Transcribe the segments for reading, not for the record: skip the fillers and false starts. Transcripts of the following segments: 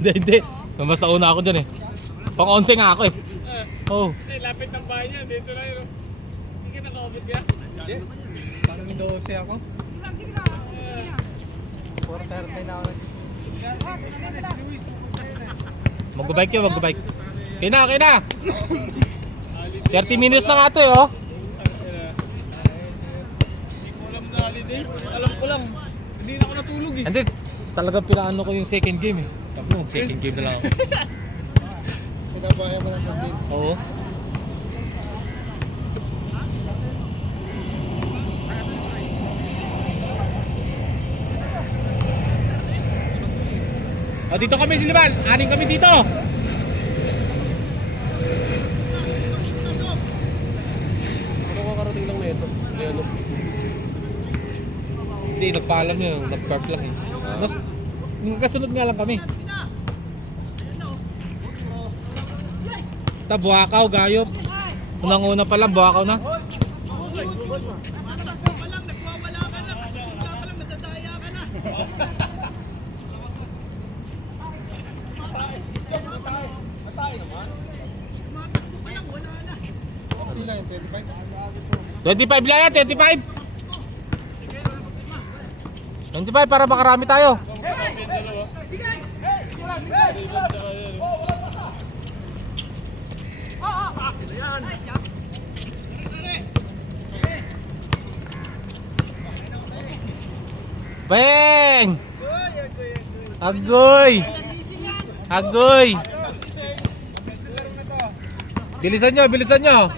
Hindi. Mas nauna ako dyan eh. Pang-11 nga ako eh. Oo. Lapit ng bahay niya, dito na yun. Hindi ka naka-obit ka? Hindi. Parang 12 ako. 4:30 na ako. Mag-bike yun, mag-bike. Kaya na. 30 minutes na nga ito eh, oh. Hindi ko alam na holiday. Alam ko lang. Hindi na ako natulog eh. Hindi, talagang pinaano ko yung second game eh. Sabi mo, second game na lang ako. Pinabayan mo ng game. Oo. O, dito kami, Silvan. 6 kami dito. Ano ko karating lang na ito? Ano? Hindi, nagpaalam yun. Nag-park lang eh. Mas, kasunod nga lang kami. Buhakaw, gayop. Unang-una pa lang, buhakaw na. Ilan yung 25? 25 lang yan, 25. 25 para makarami tayo. Beng! Agoy! Agoy! Bilisan nyo, bilisan nyo!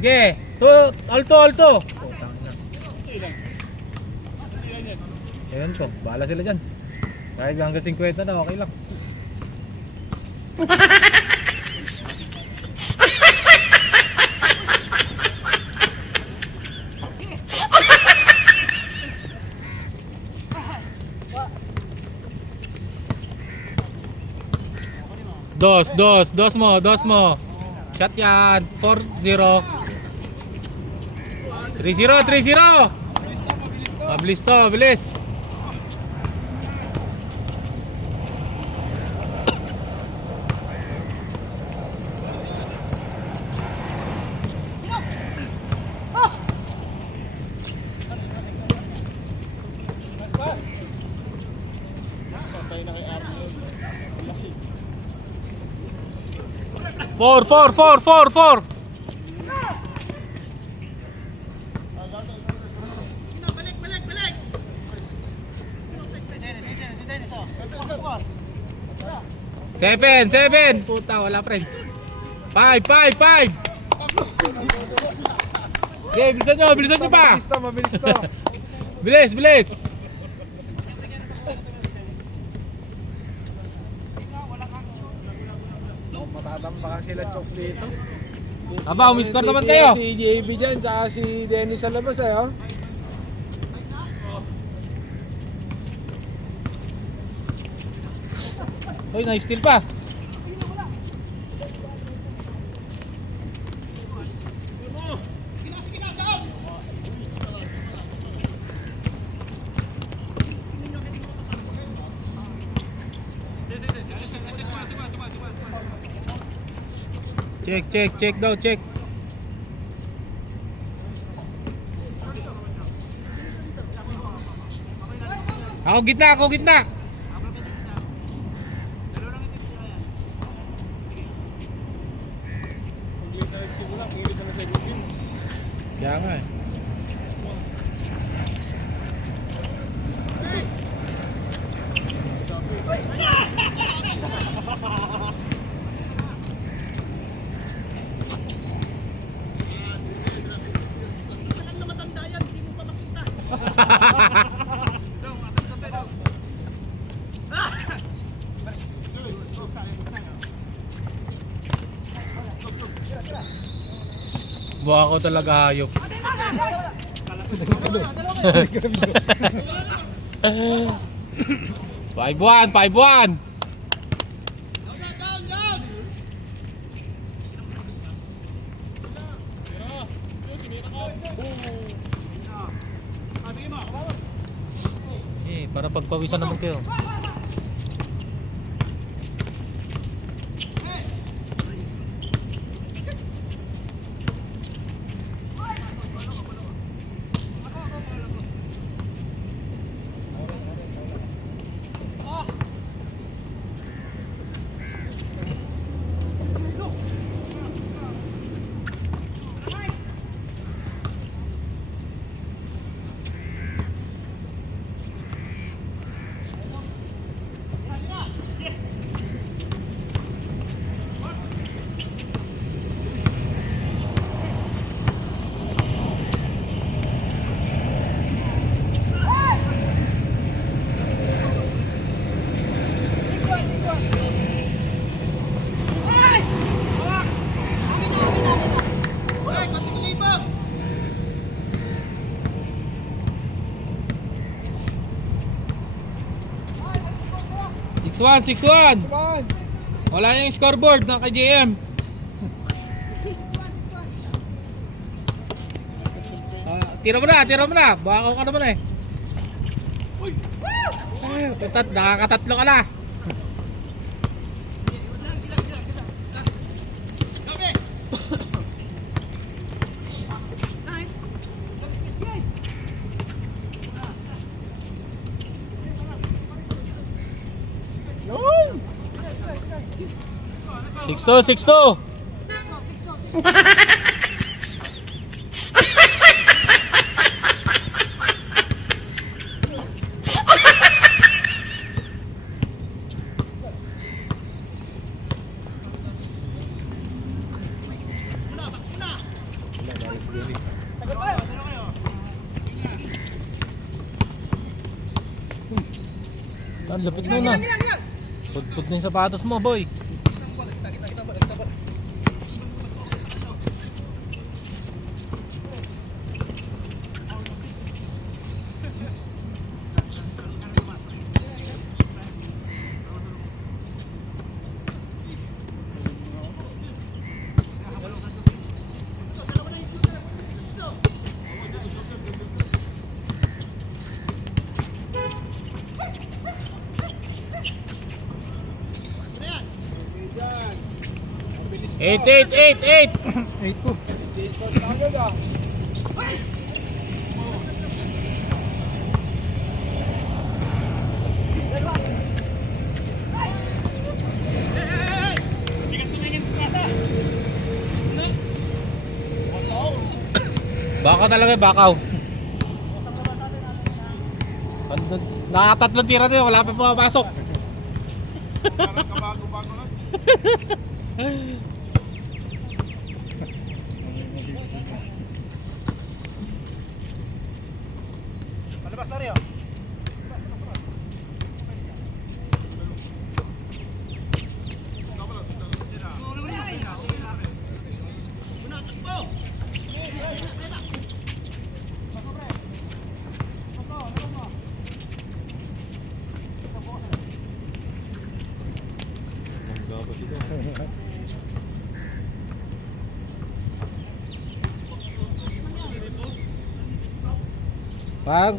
Sige! Alto! Ayan ko, bahala sila dyan. Kahit hanggang 50 na, okay lang. Dos mo. Shot yan. 4-0. 3-0. Mabilis to, bilis. Four. Seven. Puta, wala pa rin. Five. Okay, bilisan nyo pa. Mabilis to. Bilis. Matatambakan sila chokes dito. Aba, umiskor naman tayo. Si JB dyan, tsaka si Dennis sa labas eh, oh. Hoy, na-steal pa. Check daw. Ako gitna. Kaya nga eh. Buha ko talaga hayop. 5-1. Para pagpawisan naman kayo. 6-1, 6-1. Sabahan. Wala yung scoreboard ng KJM. Tira mo na. Baka ka naman eh. Nakakatatlo ka na. Yun. 6-2, 6-2. Ang lupit mo na. Pudpud na yung sapatos mo, boy. Eight. 8-2. Agad ah. Baka talaga, bakaw. Nakatatlong tira din, wala pa pumapasok. Parang kabago-bago na. Palabas na rin oh.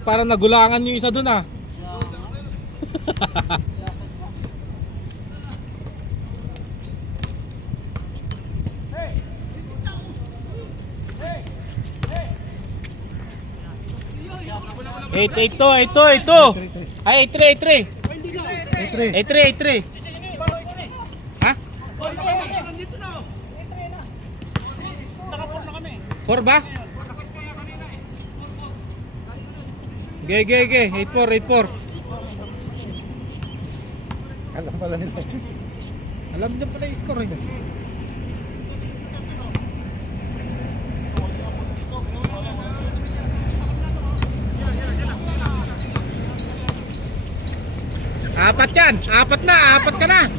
Parang nagulangan yung isa dun ah. Eight, 8-2. Ay, 8-3. 8-3. Ha? 4 ba? Ge. 8-4. Alam pala nila. Alam niya pala yung score eh. Apat yan. Apat ka na.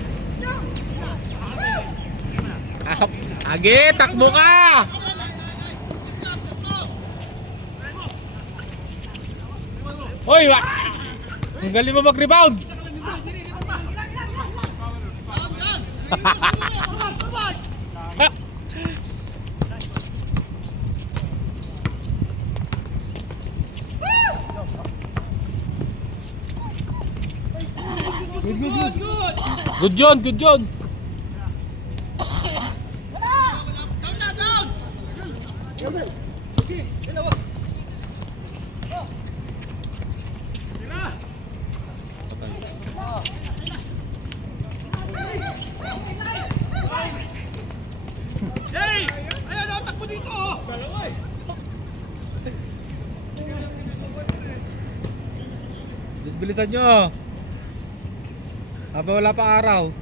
Age, takbo ka. Hoy, ang galing mo mag-rebound. Good John. Hey! Ayan o, takbo dito oh! Dalawa eh! Bilisan nyo. Habang wala pa araw.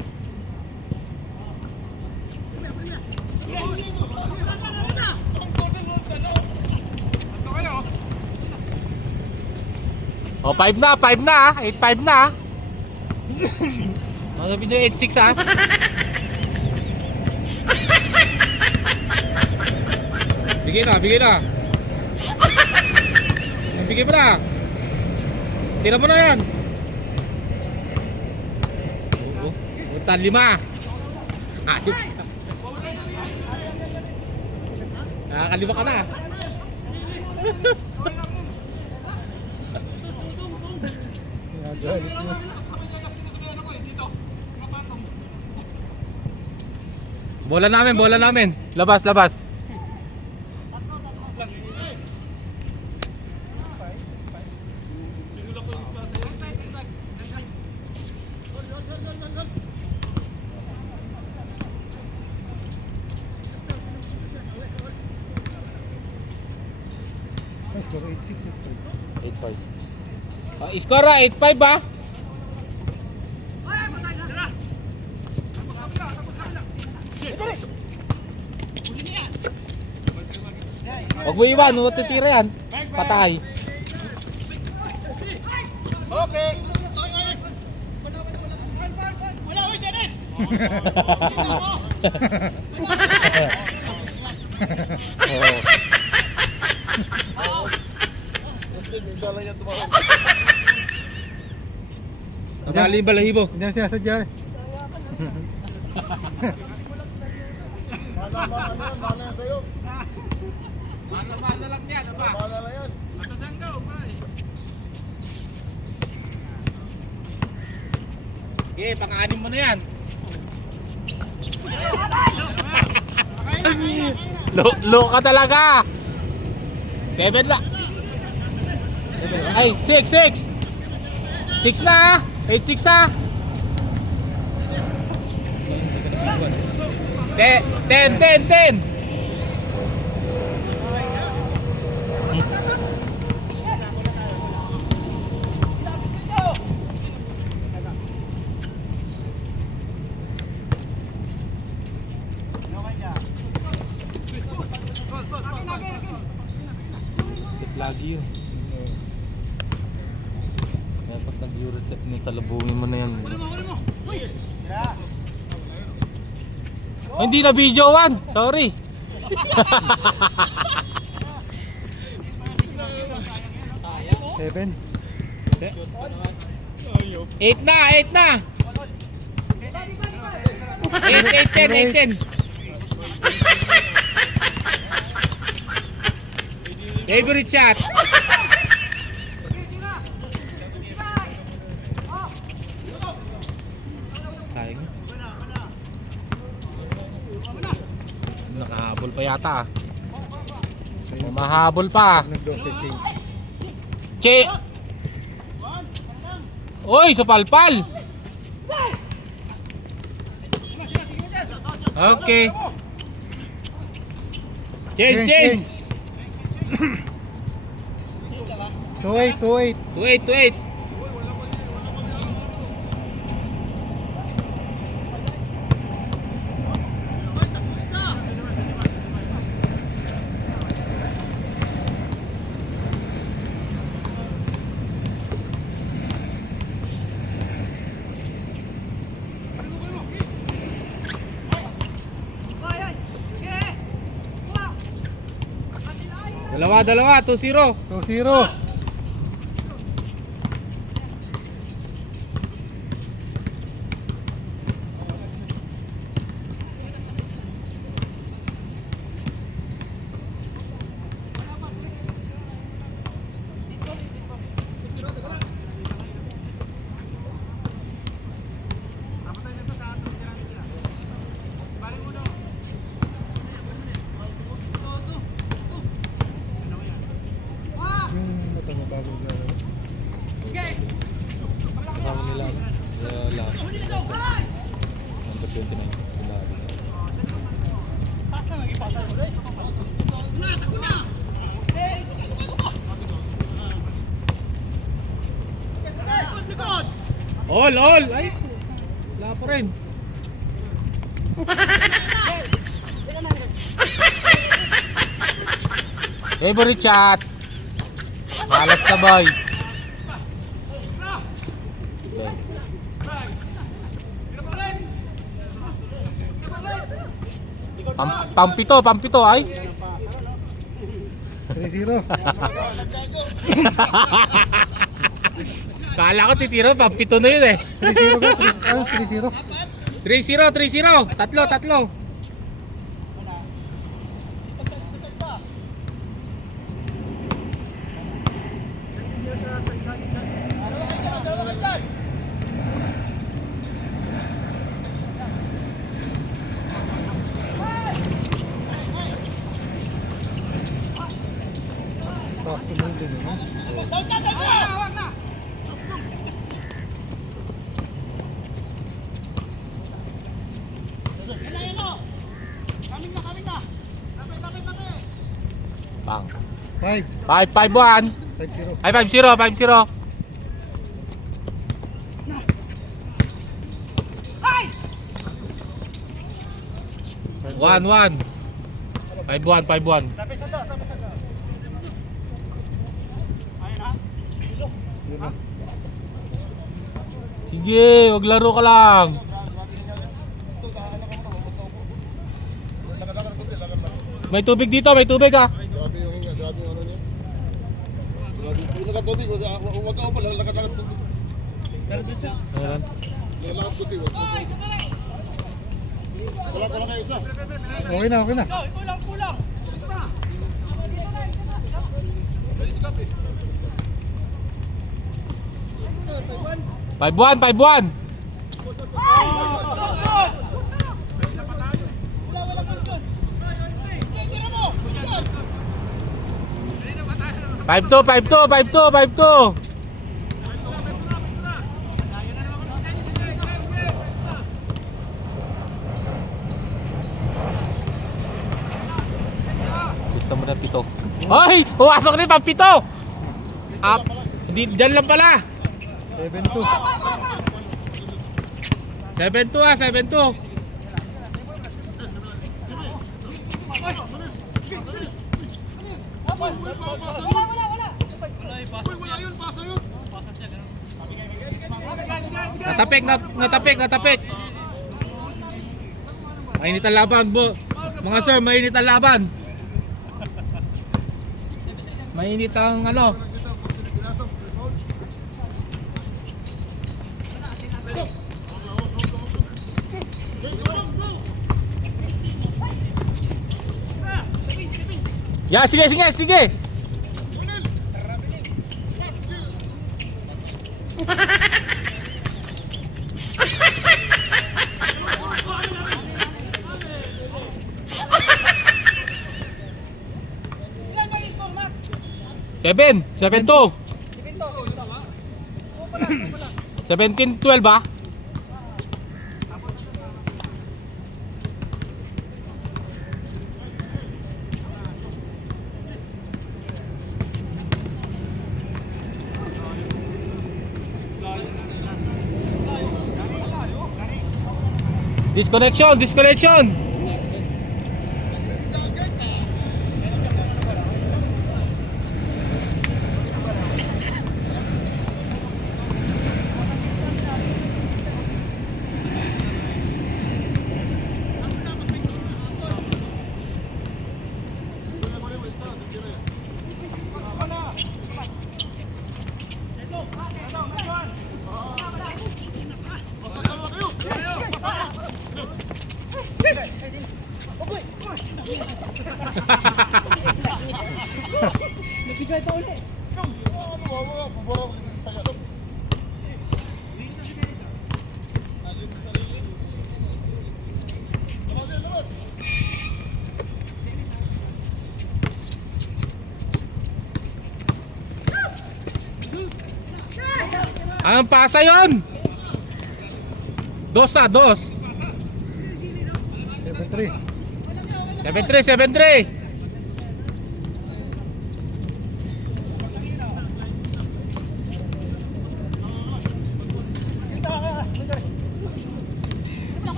Oh, 5 na. 8-5 na. Sabi nyo 8-6 ah. Bigay na. Bigay mo na. Tira mo na yan. Punta 5. Ayos ka. Nakakalima ka na. Bola namin, bola namin. Labas, labas. Score 8-6, 8-5. Score 8-5 ba? Huwag mo iwan, huwag titira yan. Patay. Okay. Wala, oy, Dennis! Dali balahibo. Hindi na sinasadya eh. Mahal na lang yan, apa? Atasan daw, pare. Okay, pang-anim mo na yan. Low ka talaga. 7 lang. Ay, 6. 6 na. 8-6 na. 10. Step lagi yun. Dapat nag-euro step ni talabungin mo na yan. Oh, hindi na video 1. Sorry. 7. 8 na. 8, 10. Favorite shot. Sayang. Nakahabol pa yata. Mahabol pa. Nag-12 change. Che. Oy, supalpal. Okay. Change. 2-8. 2-8. Dalawa, 2-0. 2-0. Kasama nila number 29. All. Ay, wala pa rin. Favorite shot. Malas ka, boy. Pampito ay. 3-0. Kala ko titira, pampito na yun eh. 3-0 ka? 3-0. 3-0, 3-0. Tatlo. Bang. 5-5-1. 5-0. Ay, 5-0, 5-0. One. 5-1. Sige, wag laro ka lang. May tubig dito, may tubig ah. Grabe yung hinga, grabe yung ano niya. Grabe, kung nakatubig, huwag ka pa, lakad-lakad tubig. Meron. Lakad tubig, wag Wala kayo isa. Okay na. Kulang. 5-1. Five two. Gusto mo na pito. Ay! Pumasok rin pang pito! Up! Hindi, dyan lang pala! 7-2. 7-2. Natapik. Mainit ang laban, mga sir, mainit ang laban. Mainit ang ano. Ya, sige. Seven, 7-2. 17-12 ba? Disconnection. Ang pasa yun! 2. 7-3. 7-3.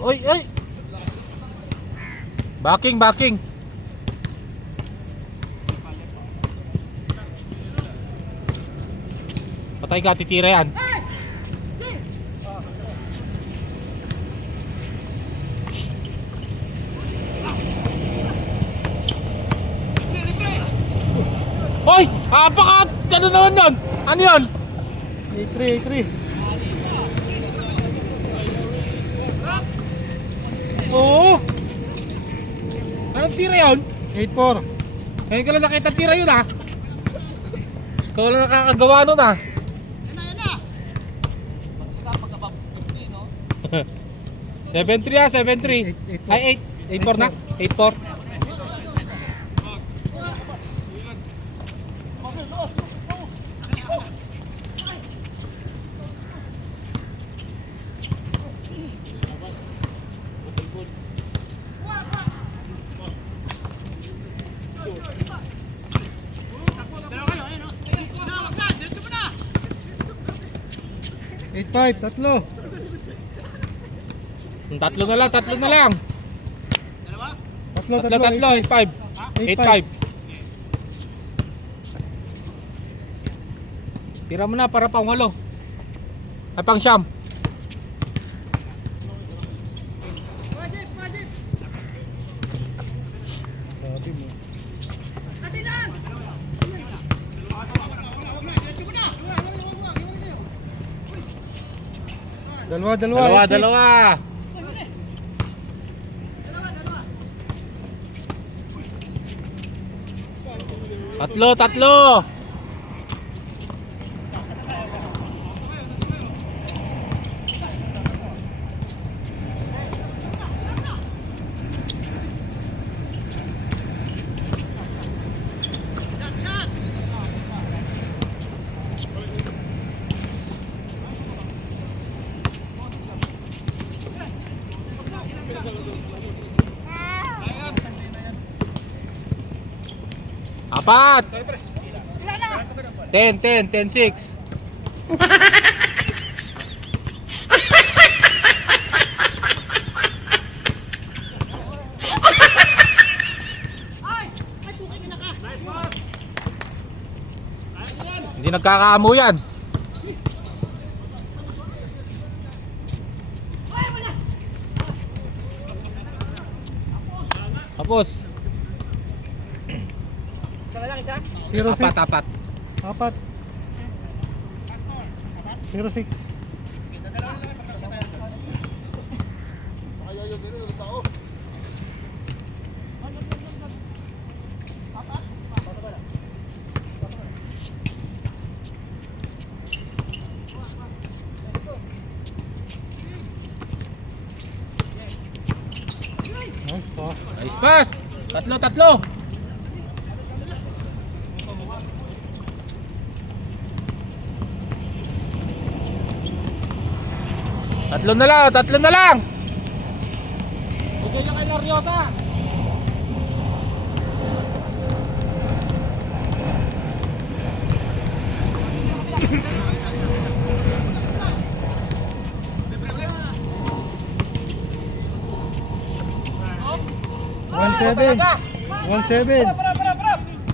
Oy. Backing. Patay ka, titira yan. Hoy! Apaka! Ano naman yun? Ano yun? 8-3, 8-3. Oo! Anong tira yun? 8-4. Ngayon ko lang nakita tira yun ah. Ikaw lang nakakagawa nun ah. 7-3 ah, 7-3. Ay, 8-4 na? 8-4. Eight-5, tatlo. Tatlo na lang, tatlo na lang. Tatlo, Tatlo, 8-5. 8-5. Tira mo na para pang walo. Ay, pang siyam. Sabi mo. Dalawa. Dalawa, 8-6. dalawa. Tatlo. Apat. 10-6. Hindi nagkakaamo yan. Tapos 0-6. apat. Apat. 0-6. Kaya yun din yung tao. Nice pass. Nice pass. Tatlo. Tatlo na lang. Bigyan niya kay Lariosa. One seven. 1-7.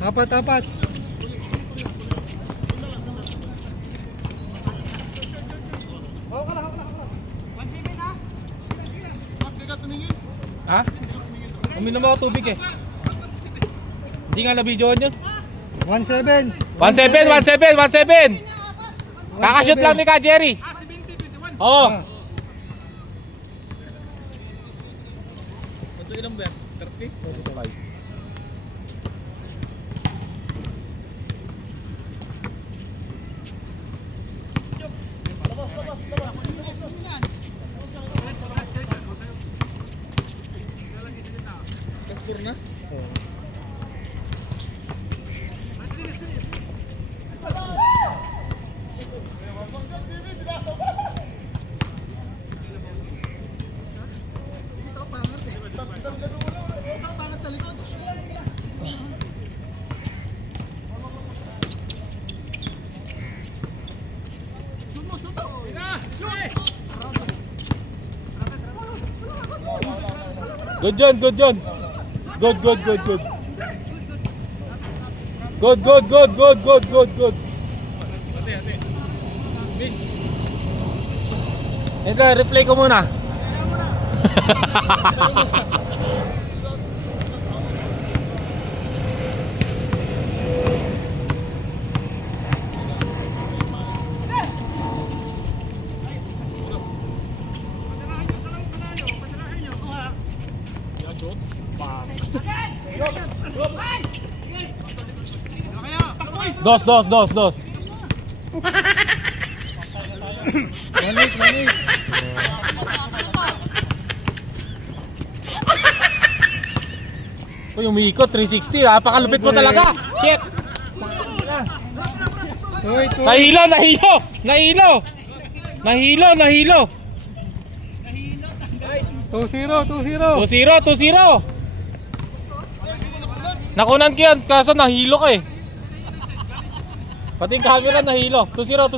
Apat. Ha? Uminom ako tubig eh. Hindi nga na-videoan yun. 1-7. 1-7. Kakashoot lang ni Ka Jerry. Oo. Ito ilang ba? 30? Kastur na? Good John. Good. Ate. Miss. Ito, replay ko muna. Dos. 1-8. Uy, umiikot, 360 ha. Pakalupit mo talaga. Shit. 2-8. Nahilo. 2-0. 2-0. Nakunan ko yan, kaso nahilo ka eh. Pati yung camera nahilo. 2-0.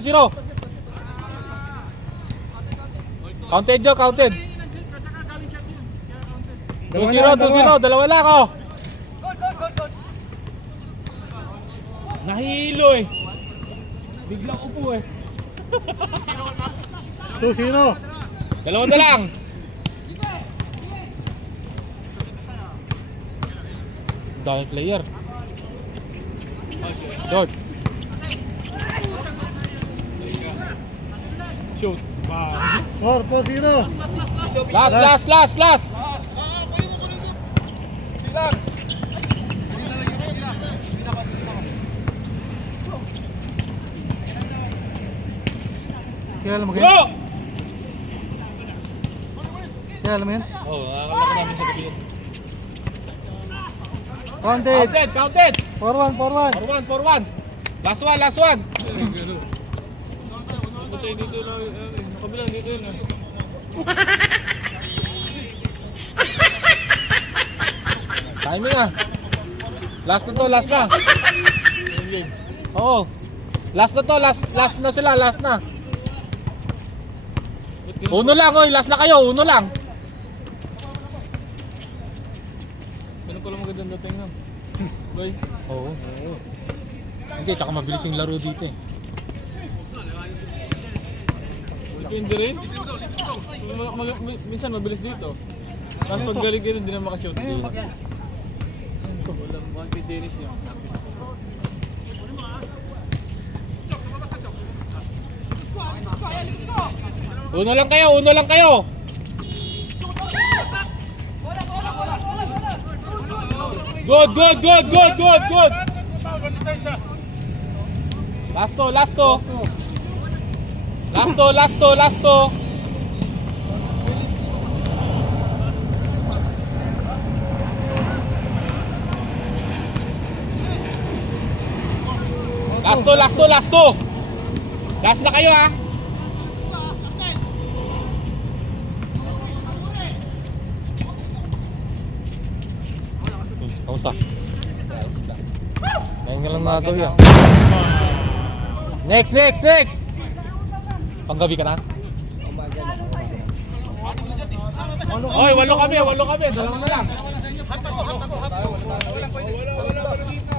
Counted. 2-0. Dalawa lang oh. Nahilo eh. Biglang upo eh. 2-0. Dalawa na lang. Dami player. Shot. Shoot. Score 4-0. Last. Kilala mo Bro! yan? Kilala mo yan? Oh, nakakalala namin sa gabi. Counted. Counted. 4-1. 4-1. Last one. Dito na. Nakabila dito yun. Timing ah. Last na. Oo. Last na sila. Uno lang oy, last na kayo, uno lang. Ganun pala magandang dating na. Boy. Oo. Hindi, tsaka mabilis yung laro dito eh. Depende rin. Minsan mabilis dito. Tapos pag galing din, hindi na makashoot. Walang confidence niya. Uno lang kayo. Good. Lasto. Lasto. Last na kayo ah. Kausa. Ngayon ka lang nagawin ah. Next. Panggabi ka na? Oy, walo kami. Dalawa na lang. Wala dito.